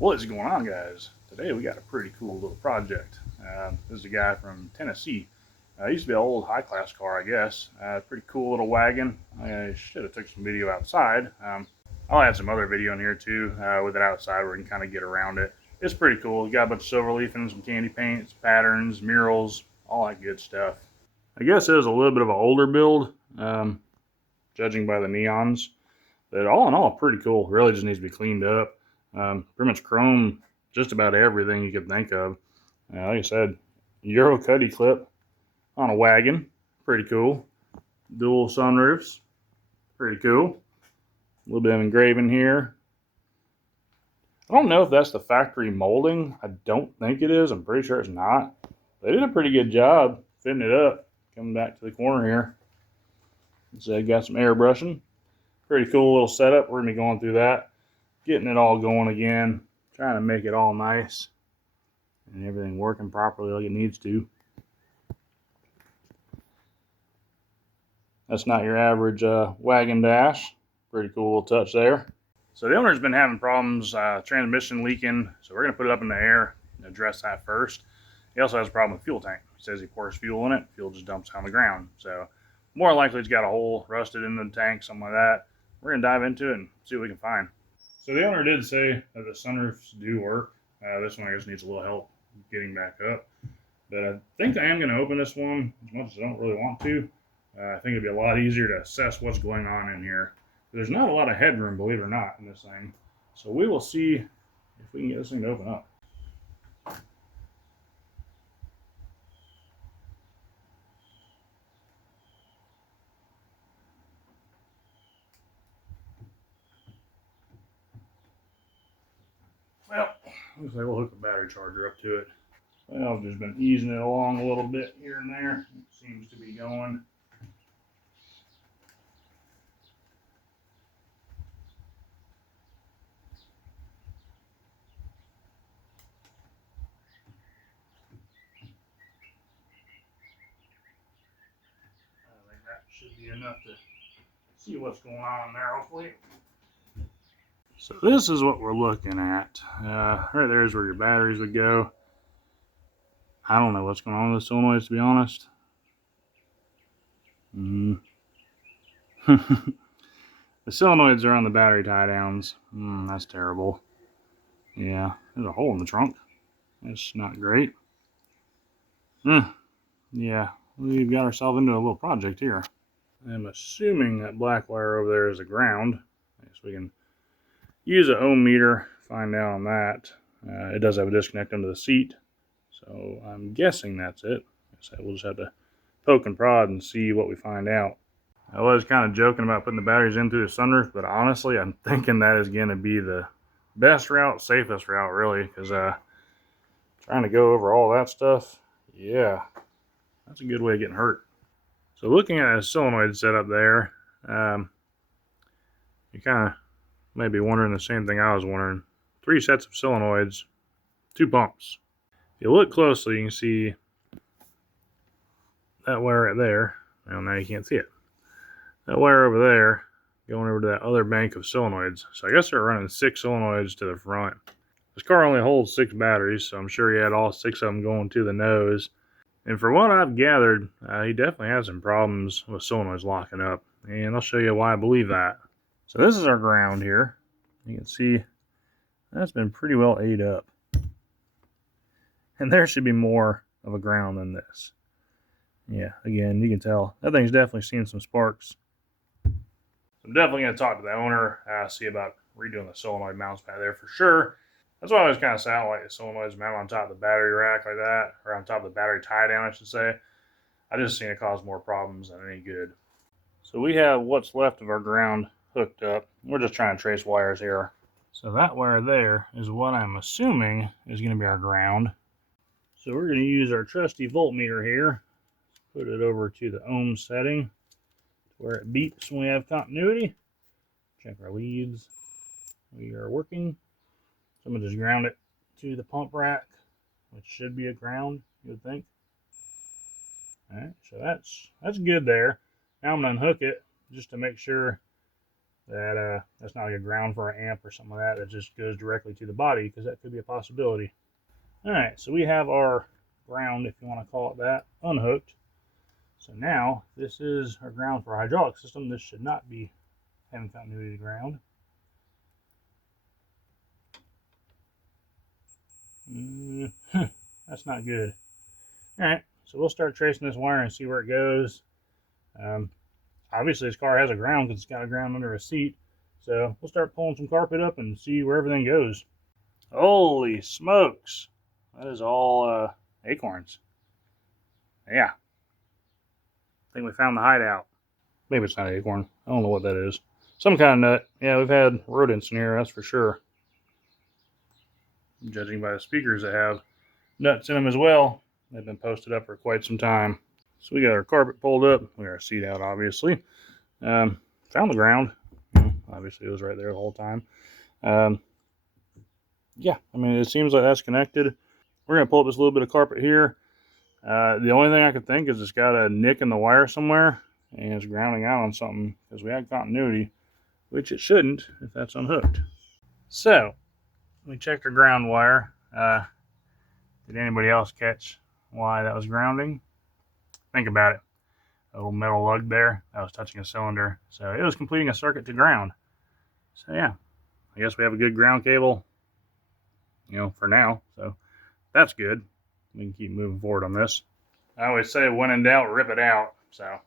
What is going on, guys? Today we got a pretty cool little project. This is a guy from Tennessee. It used to be an old high-class car, I guess. Pretty cool little wagon. I should have took some video outside. I'll add some other video in here too with it outside where we can kind of get around it. It's pretty cool. You got a bunch of silver leafing, some candy paints, patterns, murals, all that good stuff. I guess it is a little bit of an older build, judging by the neons. But all in all, pretty cool. Really just needs to be cleaned up. Pretty much chrome just about everything you could think of. Like I said, Euro cuddy clip on a wagon, pretty cool. Dual sunroofs, pretty cool. A little bit of engraving here. I don't know if that's the factory molding. I don't think it is. I'm pretty sure it's not. They did a pretty good job fitting it up. Coming back to the corner here. So got some airbrushing. Pretty cool little setup. We're gonna be going through that, getting it all going again, trying to make it all nice and everything working properly like it needs to. That's not your average wagon dash. Pretty cool little touch there. So the owner's been having problems, transmission leaking, so we're gonna put it up in the air and address that first. He also has a problem with fuel tank. He says he pours fuel in it, fuel just dumps on the ground. So more likely it's got a hole rusted in the tank, something like that. We're gonna dive into it and see what we can find. So the owner did say that the sunroofs do work. This one I guess needs a little help getting back up. But I think I am going to open this one as much as I don't really want to. I think it'd be a lot easier to assess what's going on in here. There's not a lot of headroom, believe it or not, in this thing. So we will see if we can get this thing to open up. Well, looks like we'll hook the battery charger up to it. Well, I've just been easing it along a little bit here and there. It seems to be going. I think that should be enough to see what's going on in there, hopefully. So this is what we're looking at. Right there is where your batteries would go. I don't know what's going on with the solenoids, to be honest. The solenoids are on the battery tie downs. That's terrible. Yeah, there's a hole in the trunk. That's not great. Yeah, we've got ourselves into a little project here. I'm assuming that black wire over there is a ground. I guess we can use an ohm meter, find out on that. It does have a disconnect under the seat, so I'm guessing that's it. So we'll just have to poke and prod and see what we find out. I was kind of joking about putting the batteries in through the sunroof, but honestly, I'm thinking that is going to be the best route, safest route, really, because trying to go over all that stuff, yeah, that's a good way of getting hurt. So looking at a solenoid setup there, you kind of may be wondering the same thing I was wondering. 3 sets of solenoids, 2 pumps. If you look closely, you can see that wire right there. Well, now you can't see it. That wire over there going over to that other bank of solenoids. So I guess they're running 6 solenoids to the front. This car only holds 6 batteries, so I'm sure he had all 6 of them going to the nose. And for what I've gathered, he definitely has some problems with solenoids locking up. And I'll show you why I believe that. So this is our ground here. You can see that's been pretty well ate up. And there should be more of a ground than this. Yeah, again, you can tell that thing's definitely seen some sparks. I'm definitely going to talk to the owner, see about redoing the solenoid mounts back there for sure. That's why I was kind of sound like the solenoids mount on top of the battery rack like that, or on top of the battery tie down, I should say. I just seen it cause more problems than any good. So we have what's left of our ground hooked up. We're just trying to trace wires here. So that wire there is what I'm assuming is going to be our ground. So we're going to use our trusty voltmeter here. Put it over to the ohm setting where it beeps when we have continuity. Check our leads. We are working. So I'm going to just ground it to the pump rack, which should be a ground, you would think. Alright, so that's good there. Now I'm going to unhook it just to make sure that's not like a ground for an amp or something like that. That just goes directly to the body, because that could be a possibility. All right, so we have our ground, if you want to call it that, unhooked. So now this is our ground for our hydraulic system. This should not be having continuity to ground. That's not good. All right, so we'll start tracing this wire and see where it goes. Obviously, this car has a ground because it's got a ground under a seat. So we'll start pulling some carpet up and see where everything goes. Holy smokes. That is all acorns. Yeah. I think we found the hideout. Maybe it's not an acorn. I don't know what that is. Some kind of nut. Yeah, we've had rodents in here, that's for sure. Judging by the speakers that have nuts in them as well. They've been posted up for quite some time. So we got our carpet pulled up. We got our seat out, obviously. Found the ground. Obviously, it was right there the whole time. Yeah, I mean, it seems like that's connected. We're going to pull up this little bit of carpet here. The only thing I could think is it's got a nick in the wire somewhere, and it's grounding out on something, because we had continuity, which it shouldn't if that's unhooked. So, we checked our ground wire. Did anybody else catch why that was grounding? Think about it. A little metal lug there that was touching a cylinder, so it was completing a circuit to ground. So yeah, I guess we have a good ground cable, for now. So that's good. We can keep moving forward on this. I always say, when in doubt, rip it out. So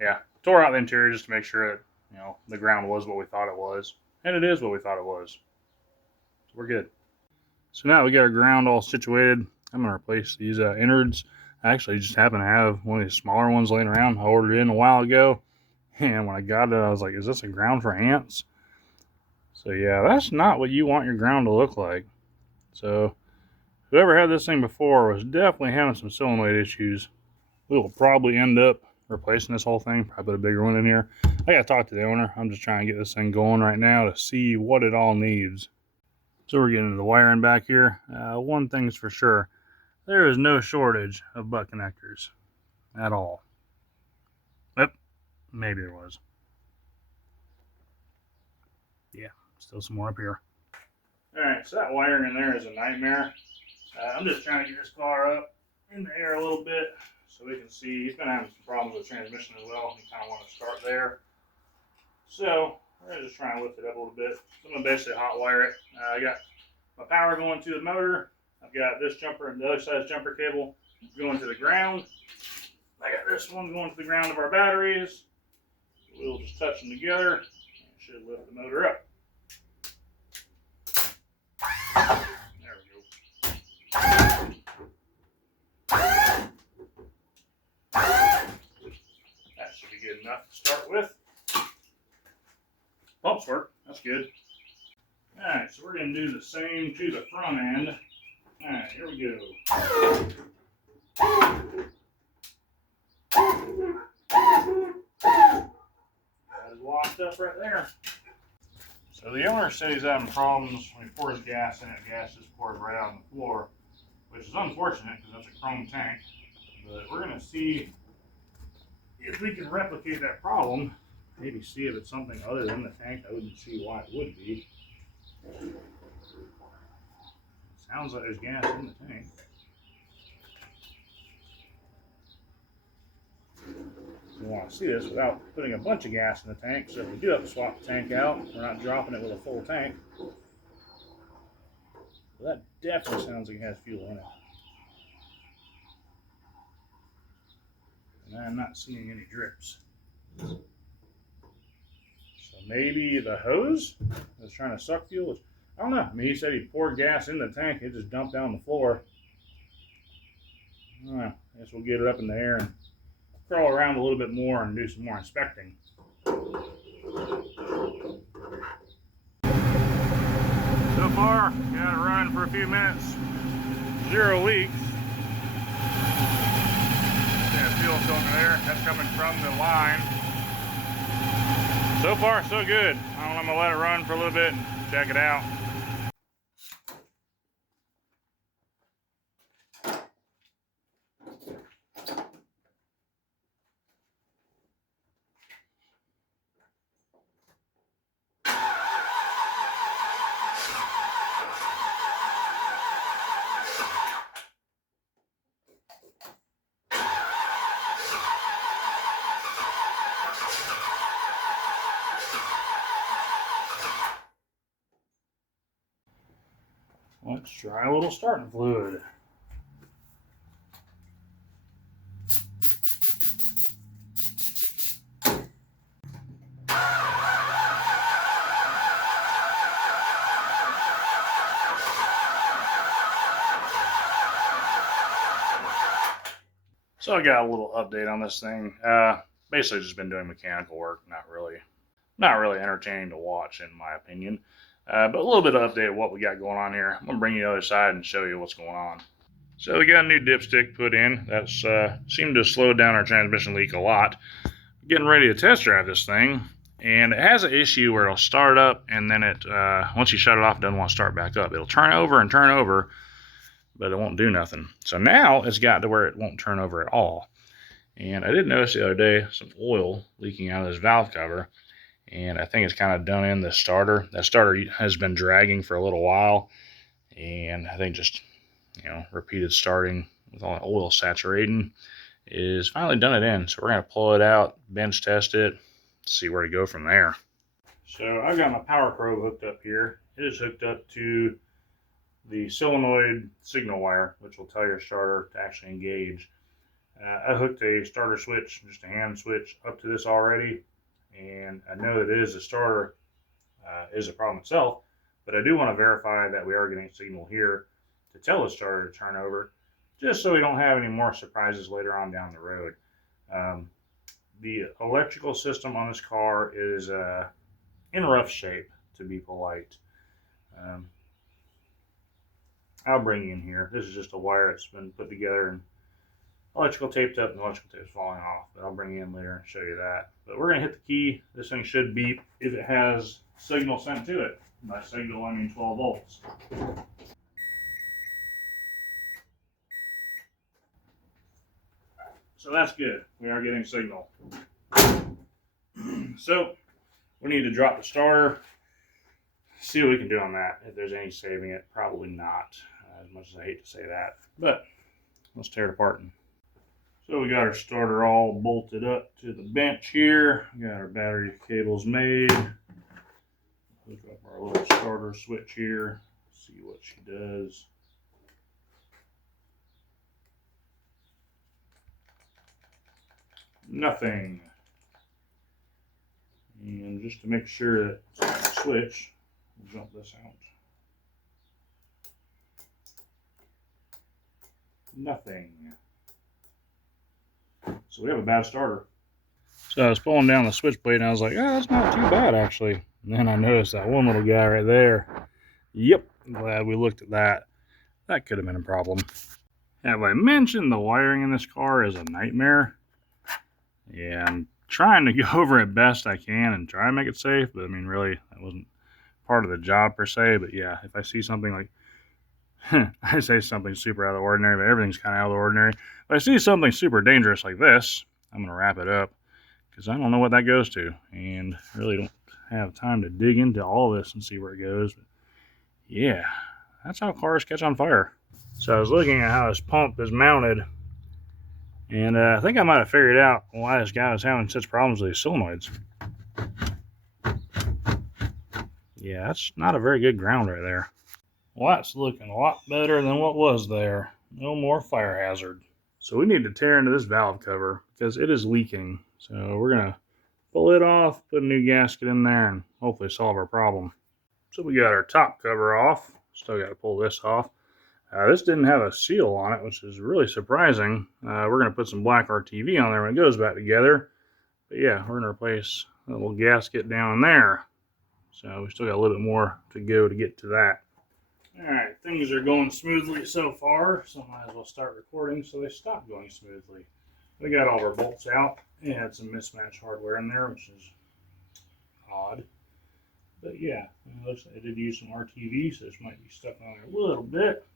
yeah, tore out the interior just to make sure that the ground was what we thought it was, and it is what we thought it was. So we're good. So now we got our ground all situated. I'm gonna replace these innards. I actually just happen to have one of these smaller ones laying around. I ordered it in a while ago, and when I got it, I was like, is this a ground for ants? So yeah, that's not what you want your ground to look like. So whoever had this thing before was definitely having some solenoid issues. We will probably end up replacing this whole thing. Probably put a bigger one in here. I gotta talk to the owner. I'm just trying to get this thing going right now to see what it all needs. So we're getting into the wiring back here. One thing's for sure. There is no shortage of butt connectors at all. Yep, maybe there was. Yeah, still some more up here. Alright, so that wiring in there is a nightmare. I'm just trying to get this car up in the air a little bit so we can see. He's been having some problems with transmission as well. He kind of want to start there. So we're just trying to lift it up a little bit. So I'm going to basically hot wire it. I got my power going to the motor. I've got this jumper and the other side's jumper cable going to the ground. I got this one going to the ground of our batteries. We'll just touch them together and it should lift the motor up. There we go. That should be good enough to start with. Pumps work, that's good. Alright, so we're going to do the same to the front end. Alright, here we go. That is locked up right there. So the owner said he's having problems when he pours gas in it. Gas just pours right out on the floor, which is unfortunate because that's a chrome tank. But we're going to see if we can replicate that problem. Maybe see if it's something other than the tank. I wouldn't see why it would be. Sounds like there's gas in the tank. We want to see this without putting a bunch of gas in the tank, so if we do have to swap the tank out, we're not dropping it with a full tank. Well, that definitely sounds like it has fuel in it. And I'm not seeing any drips. So maybe the hose is trying to suck fuel. I don't know. I mean, he said he poured gas in the tank. It just dumped down the floor. I don't know. I guess we'll get it up in the air and crawl around a little bit more and do some more inspecting. So far, got it running for a few minutes. 0 leaks. Yeah, fuel cylinder there. That's coming from the line. So far, so good. I'm gonna let it run for a little bit and check it out. Let's try a little starting fluid. So I got a little update on this thing. Basically just been doing mechanical work, not really entertaining to watch in my opinion. But a little bit of update of what we got going on here. I'm gonna bring you the other side and show you what's going on. So we got a new dipstick put in. That's seemed to slow down our transmission leak a lot. Getting ready to test drive this thing, and it has an issue where it'll start up and then it once you shut it off, it doesn't want to start back up. It'll turn over, but it won't do nothing. So now it's got to where it won't turn over at all. And I did notice the other day some oil leaking out of this valve cover, and I think it's kind of done in the starter. That starter has been dragging for a little while, and I think just repeated starting with all the oil saturating is finally done it in. So we're gonna pull it out, bench test it, see where to go from there. So I've got my power probe hooked up here. It is hooked up to the solenoid signal wire, which will tell your starter to actually engage. I hooked a starter switch, just a hand switch, up to this already, and I know that it is the starter is a problem itself, but I do want to verify that we are getting a signal here to tell the starter to turn over, just so we don't have any more surprises later on down the road. The electrical system on this car is in rough shape, to be polite. I'll bring you in here. This is just a wire that's been put together and electrical taped up, and the electrical tape is falling off, but I'll bring you in later and show you that. But we're going to hit the key. This thing should beep if it has signal sent to it. By signal, I mean 12 volts. So that's good. We are getting signal. So we need to drop the starter, see what we can do on that. If there's any saving it, probably not, as much as I hate to say that. But let's tear it apart. So we got our starter all bolted up to the bench here. We got our battery cables made. Hook up our little starter switch here. See what she does. Nothing. And just to make sure that it's on the switch, we'll jump this out. Nothing. So we have a bad starter. So I was pulling down the switch blade and I was like, oh, that's not too bad actually. And then I noticed that one little guy right there. Yep, glad we looked at that. That could have been a problem. Have I mentioned the wiring in this car is a nightmare? Yeah, I'm trying to go over it best I can and try to make it safe, but I mean, really, that wasn't part of the job per se. But yeah, if I see something like, I say something super out of the ordinary, but everything's kind of out of the ordinary. If I see something super dangerous like this, I'm going to wrap it up because I don't know what that goes to and really don't have time to dig into all this and see where it goes. But yeah, that's how cars catch on fire. So I was looking at how this pump is mounted, and I think I might have figured out why this guy was having such problems with these solenoids. Yeah, that's not a very good ground right there. Well, that's looking a lot better than what was there. No more fire hazard. So we need to tear into this valve cover because it is leaking. So we're going to pull it off, put a new gasket in there, and hopefully solve our problem. So we got our top cover off. Still got to pull this off. This didn't have a seal on it, which is really surprising. We're going to put some black RTV on there when it goes back together. But yeah, we're going to replace a little gasket down in there. So we still got a little bit more to go to get to that. Alright, things are going smoothly so far, so I might as well start recording so they stop going smoothly. We got all our bolts out. It had some mismatched hardware in there, which is odd. But yeah, it looks like I did use some RTV, so this might be stuck on there a little bit.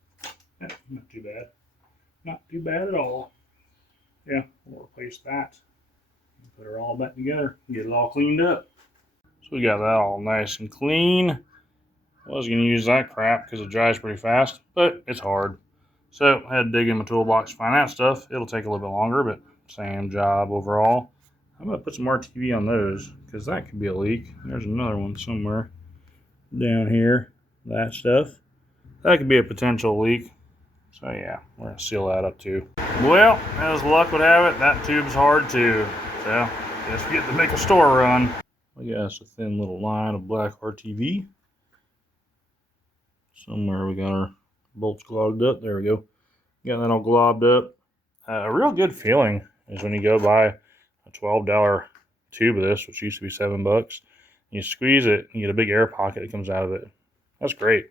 Yeah, not too bad. Not too bad at all. Yeah, we'll replace that. Put it all back together, get it all cleaned up. So we got that all nice and clean. I was going to use that crap because it dries pretty fast, but it's hard. So I had to dig in my toolbox to find that stuff. It'll take a little bit longer, but same job overall. I'm going to put some RTV on those because that could be a leak. There's another one somewhere down here. That stuff. That could be a potential leak. So yeah, we're gonna seal that up too. Well, as luck would have it, that tube's hard too. So guess we get to make a store run. We got us a thin little line of black RTV. Somewhere we got our bolts clogged up. There we go. Got that all globbed up. A real good feeling is when you go buy a $12 tube of this, which used to be $7. You squeeze it, and you get a big air pocket that comes out of it. That's great.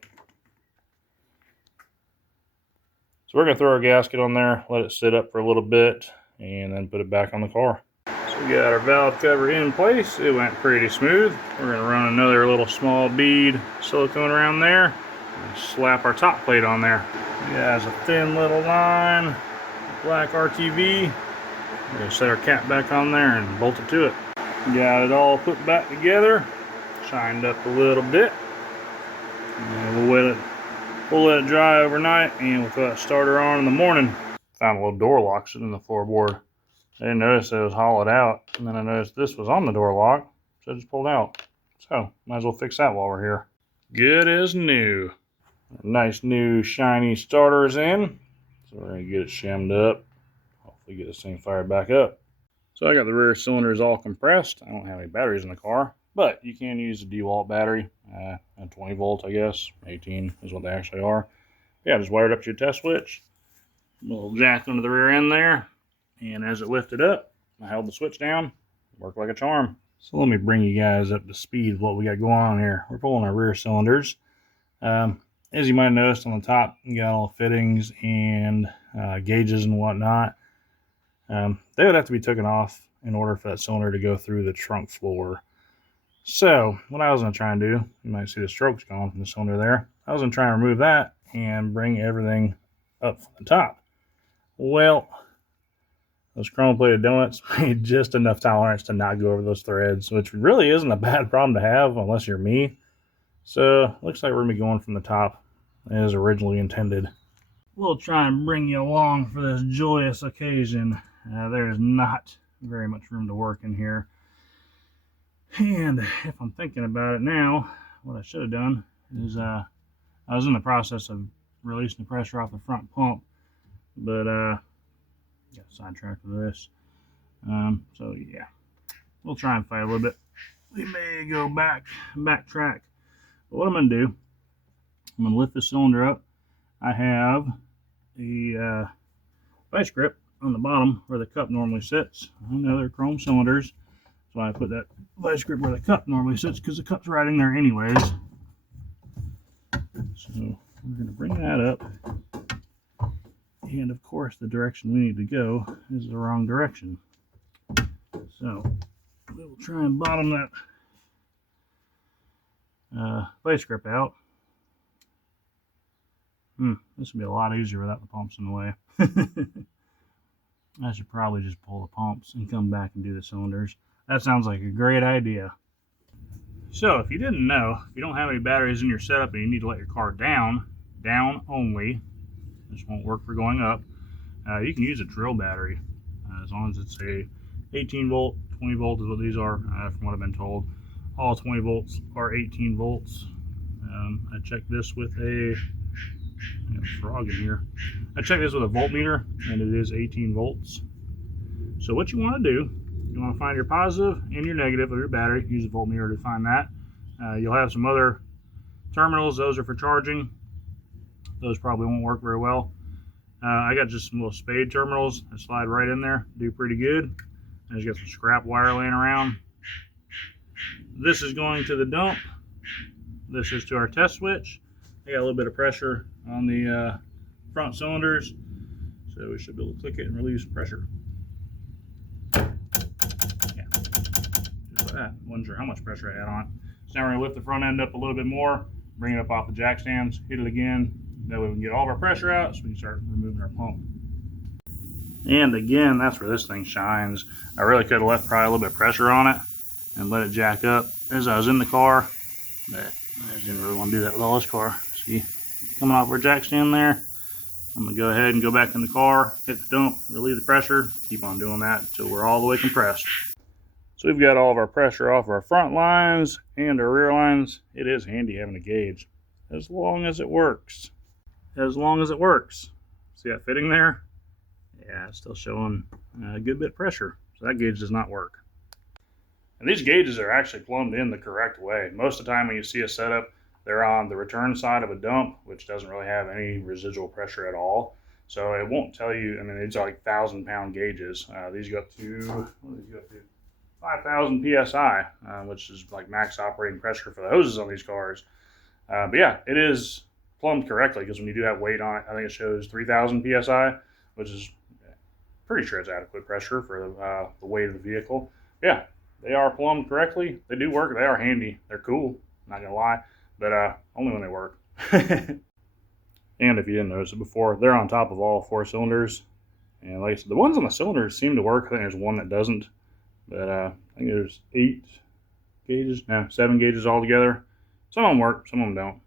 So we're going to throw our gasket on there, let it sit up for a little bit, and then put it back on the car. So we got our valve cover in place. It went pretty smooth. We're going to run another little small bead silicone around there and slap our top plate on there. It has a thin little line, black RTV. We're going to set our cap back on there and bolt it to it. Got it all put back together, shined up a little bit, and we'll let it dry overnight, and we'll put that starter on in the morning. Found a little door lock sitting in the floorboard. I didn't notice it was hollowed out, and then I noticed this was on the door lock, so I just pulled out. So might as well fix that while we're here. Good as new. Nice new shiny starters in. So we're gonna get it shimmed up. Hopefully get this thing fired back up. So I got the rear cylinders all compressed. I don't have any batteries in the car, but you can use a DeWalt battery, a 20 volt, I guess. 18 is what they actually are. Yeah, just wired up to your test switch. A little jack under the rear end there. And as it lifted up, I held the switch down. Worked like a charm. So let me bring you guys up to speed with what we got going on here. We're pulling our rear cylinders. As you might have noticed on the top, you got all the fittings and gauges and whatnot. They would have to be taken off in order for that cylinder to go through the trunk floor. So what I was going to try and do, you might see the strokes going from the cylinder there. I was going to try and remove that and bring everything up from the top. Well, those chrome plated donuts made just enough tolerance to not go over those threads, which really isn't a bad problem to have unless you're me. So looks like we're going to be going from the top as originally intended. We'll try and bring you along for this joyous occasion. There's not very much room to work in here. And if I'm thinking about it now, what I should have done is I was in the process of releasing the pressure off the front pump, but got sidetracked with this. So yeah, we'll try and fight a little bit. We may go backtrack. But what I'm going to do, I'm going to lift the cylinder up. I have a vice grip on the bottom where the cup normally sits. I know they're chrome cylinders, so I put that vice grip where the cup normally sits because the cup's right in there anyways. So we're going to bring that up. And of course, the direction we need to go is the wrong direction. So we will try and bottom that vice grip out. This would be a lot easier without the pumps in the way. I should probably just pull the pumps and come back and do the cylinders. That sounds like a great idea. So if you didn't know, if you don't have any batteries in your setup and you need to let your car down only, this won't work for going up, you can use a drill battery. As long as it's a 18 volt, 20 volt is what these are, from what I've been told. All 20 volts are 18 volts. I checked this with a frog in here. I checked this with a voltmeter, and it is 18 volts. So what you want to do, you want to find your positive and your negative of your battery. Use a voltmeter to find that. You'll have some other terminals. Those are for charging. Those probably won't work very well. I got just some little spade terminals that slide right in there. Do pretty good. I just got some scrap wire laying around. This is going to the dump. This is to our test switch. I got a little bit of pressure on the front cylinders, so we should be able to click it and release pressure. Yeah, just like that. Wasn't sure how much pressure I had on it. So now we're going to lift the front end up a little bit more, bring it up off the jack stands, hit it again. That way we can get all of our pressure out so we can start removing our pump. And again, that's where this thing shines. I really could have left probably a little bit of pressure on it and let it jack up as I was in the car, but I just didn't really want to do that with all this car. See, coming off our jack stand there, I'm going to go ahead and go back in the car, hit the dump, relieve the pressure, keep on doing that until we're all the way compressed. So we've got all of our pressure off our front lines and our rear lines. It is handy having a gauge, as long as it works. as long as it works. See that fitting there? Yeah, it's still showing a good bit of pressure. So that gauge does not work. And these gauges are actually plumbed in the correct way. Most of the time when you see a setup, they're on the return side of a dump, which doesn't really have any residual pressure at all. So it won't tell you, I mean, these are like 1,000-pound gauges. These go up to, 5,000 PSI, which is like max operating pressure for the hoses on these cars. But yeah, it is plumbed correctly, because when you do have weight on it, I think it shows 3,000 PSI, which is pretty sure it's adequate pressure for the weight of the vehicle. Yeah, they are plumbed correctly. They do work. They are handy. They're cool, not gonna lie, but only when they work. And if you didn't notice it before, they're on top of all 4 cylinders. And like I said, the ones on the cylinders seem to work. I think there's one that doesn't, but I think there's 8 gauges, no, 7 gauges altogether. Some of them work, some of them don't.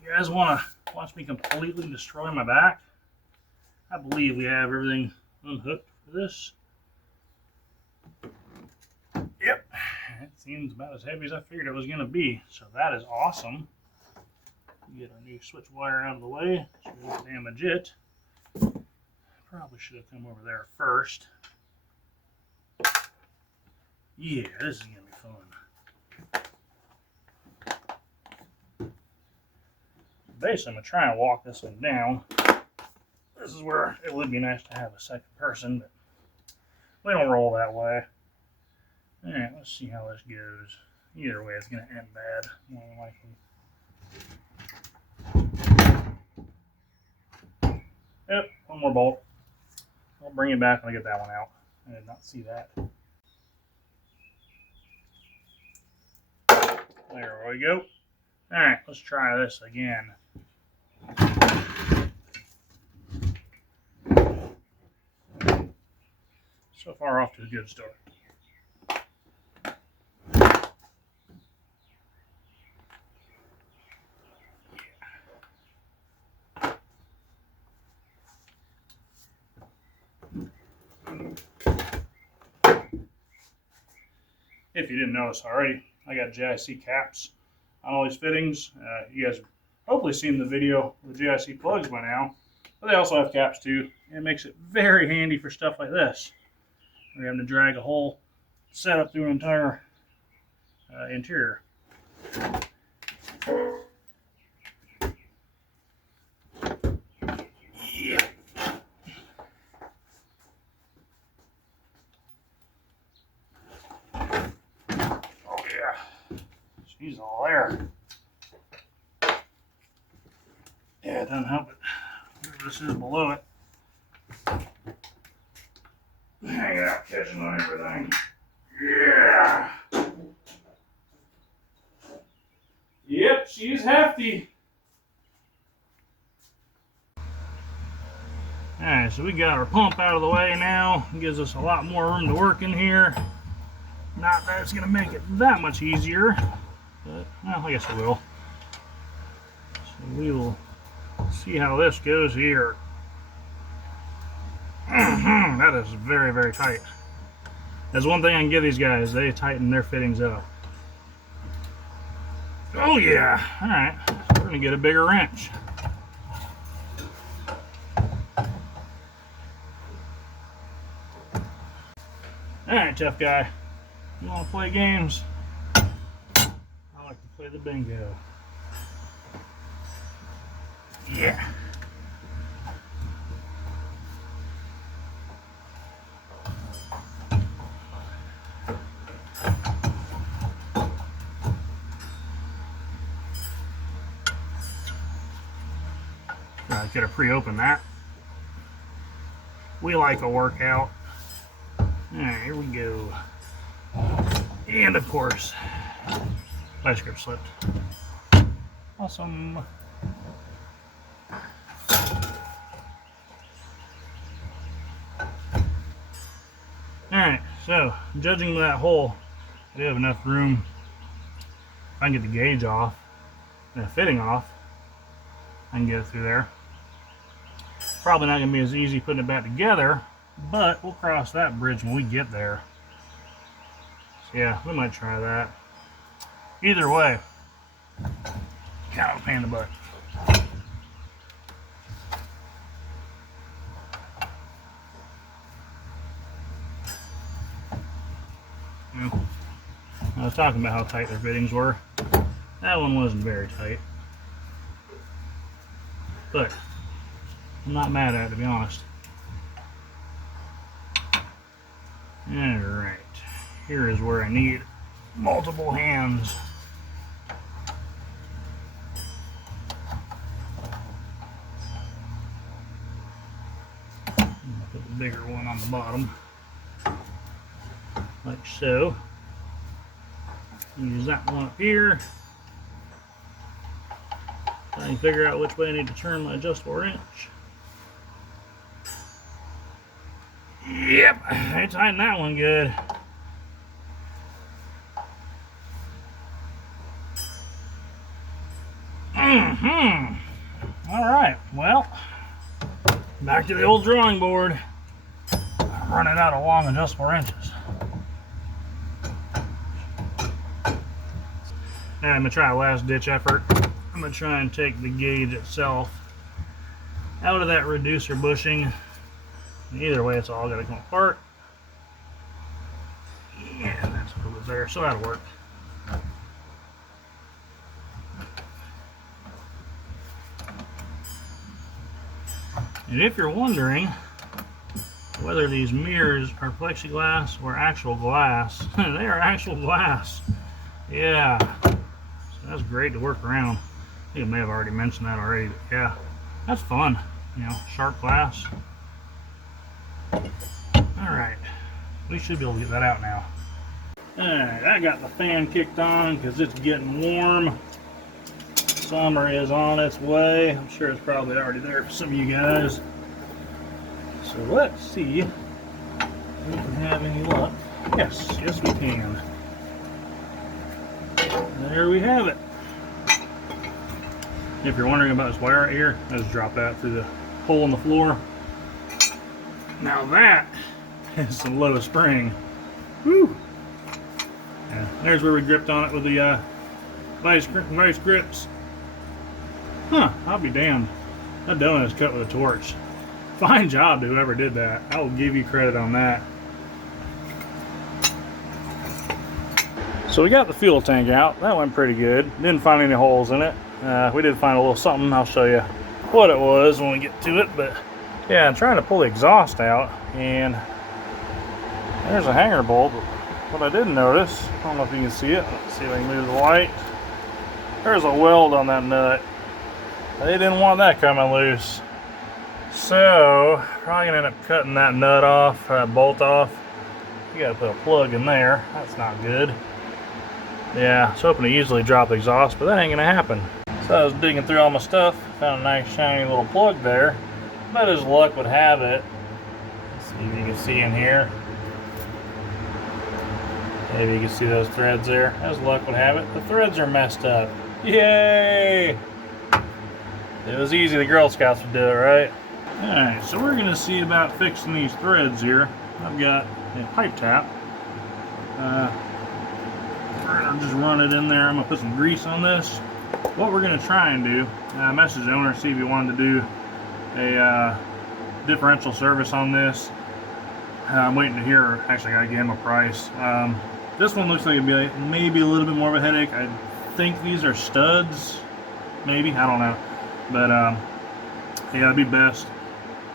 You guys want to watch me completely destroy my back? I believe we have everything unhooked for this. Yep, it seems about as heavy as I figured it was going to be, so that is awesome. Get our new switch wire out of the way so we don't damage it. Probably should have come over there first. Yeah, this is going to be fun. Basically, I'm going to try and walk this one down. This is where it would be nice to have a second person, but we don't roll that way. Alright, let's see how this goes. Either way, it's going to end bad, more than likely. Yep, one more bolt. I'll bring it back when I get that one out. I did not see that. There we go. Alright, let's try this again. So far off to a good start. If you didn't notice already, I got JIC caps on all these fittings. You guys have hopefully seen the video of the JIC plugs by now, but they also have caps too. It makes it very handy for stuff like this. We're having to drag a whole setup through an entire interior. Yeah. Oh yeah, she's all there. Yeah, it doesn't help it. This is below it. Hanging out, catching on everything. Yeah. Yep, she's hefty. Alright, so we got our pump out of the way now. It gives us a lot more room to work in here. Not that it's going to make it that much easier, but well, I guess it will. So we will see how this goes here. That is very, very tight. That's one thing I can give these guys. They tighten their fittings up. Oh yeah. Alright. We're going to get a bigger wrench. Alright, tough guy. You want to play games? I like to play the bingo. Yeah. I could have pre-opened that. We like a workout. Alright, here we go. And of course, vice grip slipped. Awesome. Alright, so judging by that hole, I do have enough room. If I can get the gauge off and the fitting off, I can get it through there. Probably not going to be as easy putting it back together, but we'll cross that bridge when we get there. So yeah, we might try that. Either way, kind of a pain in the butt. Well, I was talking about how tight their fittings were. That one wasn't very tight, but I'm not mad at it, to be honest. Alright, here is where I need multiple hands. Put the bigger one on the bottom, like so. Use that one up here. I can figure out which way I need to turn my adjustable wrench. Yep, I tightened that one good. Alright, well, back to the old drawing board. I'm running out of long adjustable wrenches. Alright, I'm going to try a last ditch effort. I'm going to try and take the gauge itself out of that reducer bushing. Either way, it's all got to come apart. Yeah, that's a little bit there, so that'll work. And if you're wondering whether these mirrors are plexiglass or actual glass, they are actual glass. Yeah, so that's great to work around. I think I may have already mentioned that already, but yeah, that's fun. You know, sharp glass. Alright, we should be able to get that out now. Alright, I got the fan kicked on because it's getting warm. Summer is on its way. I'm sure it's probably already there for some of you guys. So let's see if we can have any luck. Yes, yes we can. There we have it. If you're wondering about this wire right here, I just dropped that through the hole in the floor. Now that is some low spring. Woo! Yeah, there's where we gripped on it with the vice grips. Huh, I'll be damned. That donut is cut with a torch. Fine job to whoever did that. I will give you credit on that. So we got the fuel tank out. That went pretty good. Didn't find any holes in it. We did find a little something. I'll show you what it was when we get to it. But yeah, I'm trying to pull the exhaust out, and there's a hanger bolt. What I didn't notice, I don't know if you can see it. Let's see if I can move the light. There's a weld on that nut. They didn't want that coming loose. So, probably gonna end up cutting that nut off, bolt off. You gotta put a plug in there. That's not good. Yeah, I was hoping to easily drop the exhaust, but that ain't gonna happen. So I was digging through all my stuff, found a nice shiny little plug there. But as luck would have it, let's see if you can see in here. Maybe you can see those threads there. As luck would have it, the threads are messed up. Yay! It was easy, the Girl Scouts would do it, right? Alright, so we're gonna see about fixing these threads here. I've got a pipe tap. We're gonna just run it in there. I'm gonna put some grease on this. What we're gonna try and do, I messaged the owner to see if he wanted to do a differential service on this. I'm waiting to hear. Actually, I gotta give him a price. This one looks like it'd be maybe a little bit more of a headache. I think these are studs, maybe, I don't know. But yeah, it'd be best.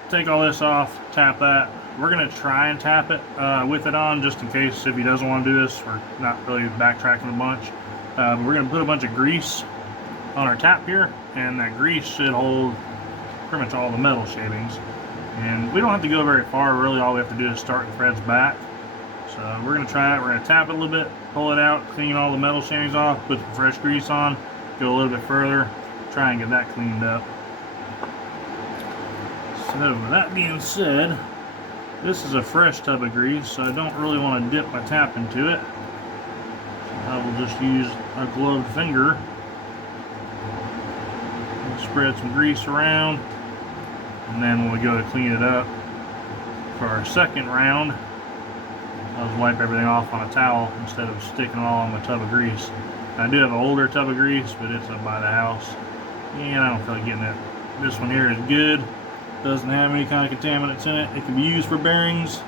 Take all this off, tap that. We're gonna try and tap it with it on, just in case if he doesn't want to do this. We're not really backtracking a bunch. But we're gonna put a bunch of grease on our tap here, and that grease should hold pretty much all the metal shavings. And we don't have to go very far. Really, all we have to do is start the threads back. So we're gonna try it. We're gonna tap it a little bit, pull it out, clean all the metal shavings off, put some fresh grease on, go a little bit further, try and get that cleaned up. So with that being said, this is a fresh tub of grease, so I don't really want to dip my tap into it. So I will just use a gloved finger and spread some grease around, and then when we go to clean it up for our second round, I'll just wipe everything off on a towel instead of sticking it all on the tub of grease. I do have an older tub of grease, but it's up by the house, and I don't feel like getting it. This one here is good. Doesn't have any kind of contaminants in it. It can be used for bearings.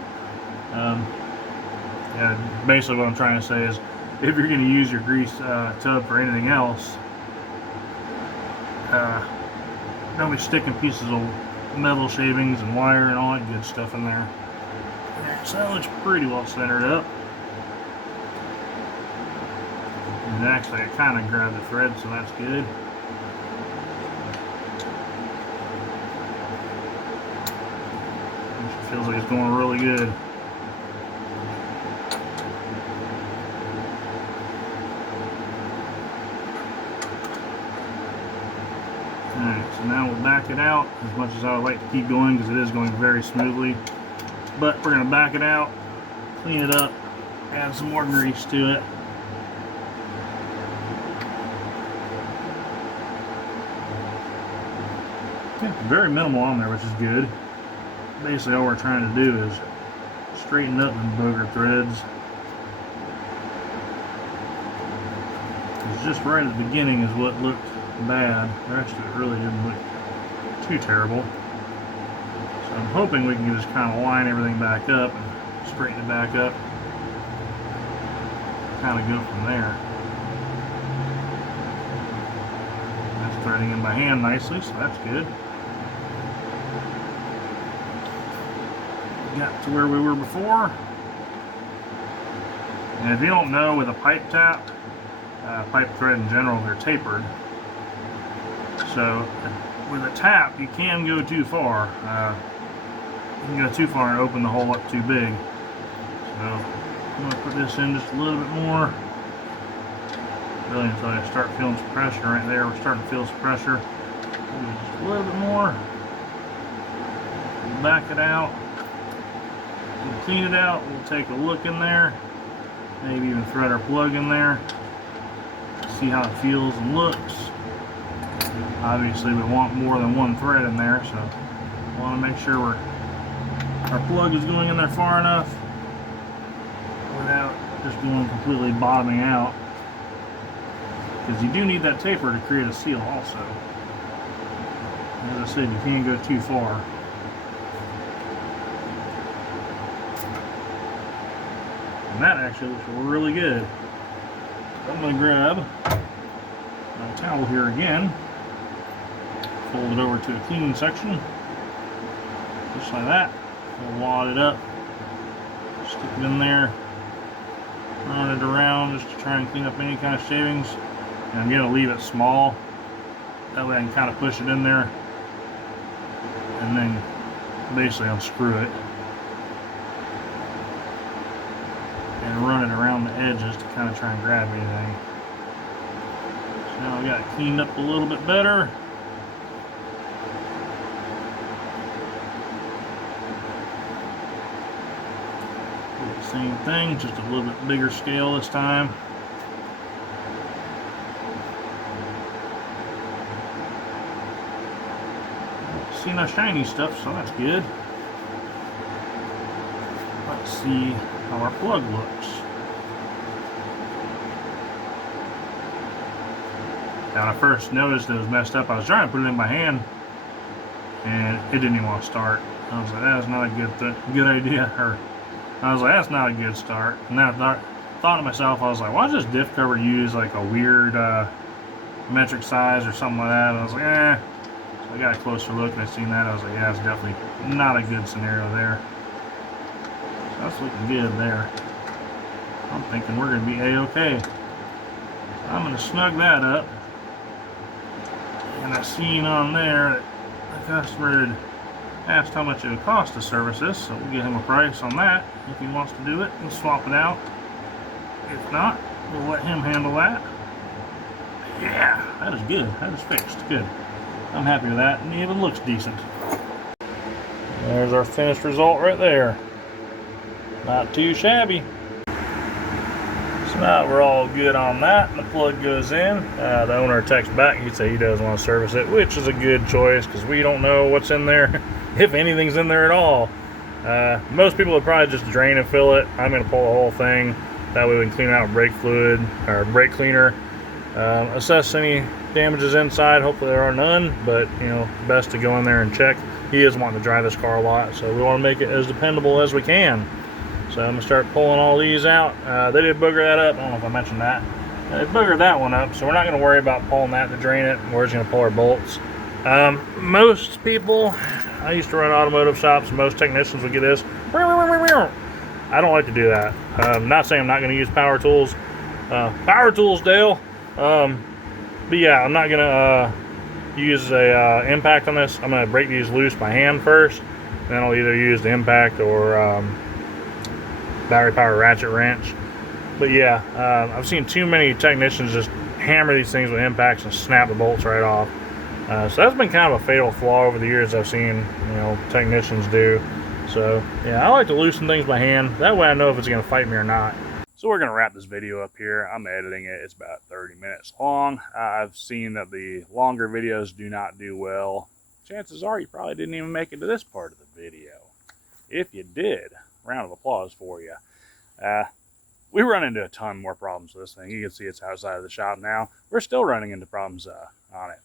Yeah, basically what I'm trying to say is, if you're going to use your grease tub for anything else, don't be sticking pieces of metal shavings and wire and all that good stuff in there. So it's pretty well centered up. And actually I kind of grabbed the thread, so that's good. It feels like it's going really good. Alright, so now we'll back it out, as much as I would like to keep going because it is going very smoothly. But we're going to back it out, clean it up, add some more grease to it. Okay, very minimal on there, which is good. Basically all we're trying to do is straighten up the booger threads. It's just right at the beginning is what looked bad. The rest of it really didn't look too terrible. So I'm hoping we can just kind of line everything back up and straighten it back up. Kind of go from there. That's threading in by hand nicely, so that's good. Got to where we were before. And if you don't know, with a pipe tap, pipe thread in general, they're tapered. So with a tap, you can go too far. You can go too far and open the hole up too big. So I'm going to put this in just a little bit more. Really until I start feeling some pressure right there. We're starting to feel some pressure. Just a little bit more. Back it out. We'll clean it out. We'll take a look in there. Maybe even thread our plug in there. See how it feels and looks. Obviously we want more than one thread in there, so we want to make sure our plug is going in there far enough without just going completely bottoming out, because you do need that taper to create a seal also. As I said, you can't go too far. And that actually looks really good. I'm going to grab my towel here again, fold it over to a cleaning section, just like that. We'll wad it up, stick it in there, run it around just to try and clean up any kind of shavings. And I'm going to leave it small, that way I can kind of push it in there and then basically unscrew it and run it around the edges to kind of try and grab anything. So now we got it cleaned up a little bit better. Same thing, just a little bit bigger scale this time. See no shiny stuff, so that's good. Let's see how our plug looks. Now, when I first noticed it was messed up, I was trying to put it in by hand, and it didn't even want to start. I was like, that's not a good idea. Or I was like, that's not a good start. And then I thought to myself, I was like, why does this diff cover use like a weird metric size or something like that? And I was like, eh. So I got a closer look and I seen that. I was like, yeah, it's definitely not a good scenario there. So that's looking good there. I'm thinking we're going to be A-okay. I'm going to snug that up. And I seen on there that the customer had asked how much it would cost to service this, so we'll get him a price on that. If he wants to do it, we'll swap it out. If not, we'll let him handle that. Yeah, that is good. That is fixed. Good. I'm happy with that, and it even looks decent. There's our finished result right there. Not too shabby. So now we're all good on that, and the plug goes in. The owner texts back, he said he doesn't want to service it, which is a good choice because we don't know what's in there, if anything's in there at all. Most people would probably just drain and fill it. I'm going to pull the whole thing. That way we can clean out brake fluid or brake cleaner, assess any damages inside. Hopefully there are none, but you know, best to go in there and check. He is wanting to drive this car a lot, so we want to make it as dependable as we can. So I'm gonna start pulling all these out. They did booger that up. I don't know if I mentioned that. They boogered that one up, so we're not gonna worry about pulling that to drain it. We're just gonna pull our bolts. Most people, I used to run automotive shops, most technicians would get this. I don't like to do that. Not saying I'm not gonna use power tools. Power tools, Dale. But yeah, I'm not gonna use a impact on this. I'm gonna break these loose by hand first, then I'll either use the impact or battery power ratchet wrench. But yeah, I've seen too many technicians just hammer these things with impacts and snap the bolts right off. So that's been kind of a fatal flaw over the years I've seen, you know, technicians do. So yeah, I like to loosen things by hand. That way I know if it's gonna fight me or not. So we're gonna wrap this video up here. I'm editing it. It's about 30 minutes long. I've seen that the longer videos do not do well. Chances are you probably didn't even make it to this part of the video. If you did, round of applause for you. We run into a ton more problems with this thing. You can see it's outside of the shop now. We're still running into problems on it.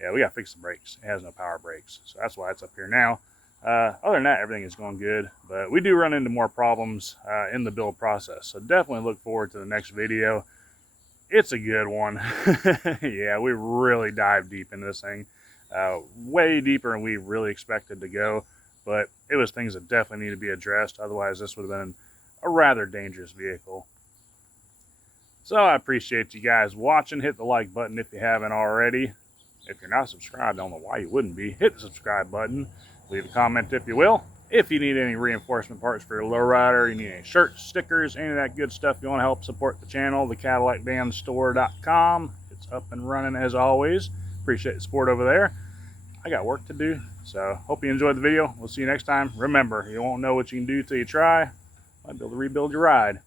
Yeah, we got to fix the brakes. It has no power brakes, so that's why it's up here now. Other than that, everything is going good, but we do run into more problems in the build process. So definitely look forward to the next video. It's a good one. Yeah, we really dive deep into this thing. Way deeper than we really expected to go. But it was things that definitely need to be addressed. Otherwise, this would have been a rather dangerous vehicle. So I appreciate you guys watching. Hit the like button if you haven't already. If you're not subscribed, I don't know why you wouldn't be. Hit the subscribe button. Leave a comment if you will. If you need any reinforcement parts for your lowrider, you need any shirts, stickers, any of that good stuff, you want to help support the channel, the CadillacVanStore.com. It's up and running as always. Appreciate the support over there. I got work to do, so hope you enjoyed the video. We'll see you next time. Remember, you won't know what you can do till you try. Might be able to rebuild your ride.